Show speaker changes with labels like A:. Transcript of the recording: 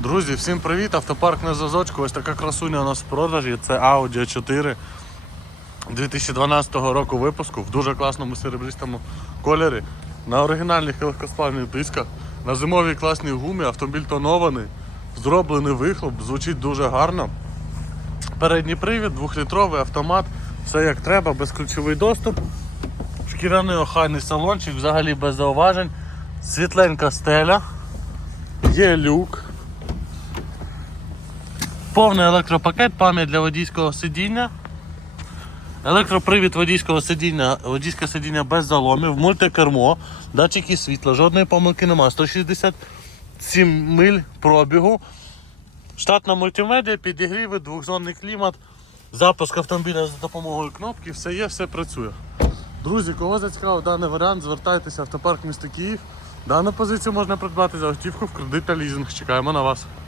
A: Друзі, всім привіт! Автопарк на зв'язочку. Ось така красуня у нас в продажі. Це Audi 4 2012 року випуску в дуже класному серебристому кольорі. На оригінальних і легкосплавних дисках, на зимовій класній гумі, автомобіль тонований, зроблений вихлоп, звучить дуже гарно. Передній привід, двохлітровий автомат, все як треба, безключовий доступ. Шкіряний охайний салончик, взагалі без зауважень. Світленька стеля, є люк. Повний електропакет, пам'ять для водійського сидіння. Електропривід водійського сидіння, водійське сидіння без заломів, мультикермо, датчики світла, жодної помилки нема. 167 миль пробігу. Штатна мультимедіа, підігріви, двохзонний клімат, запуск автомобіля за допомогою кнопки, все є, все працює. Друзі, кого зацікавив даний варіант, звертайтеся в автопарк місто Київ. Дану позицію можна придбати за готівку в кредит та лізинг. Чекаємо на вас.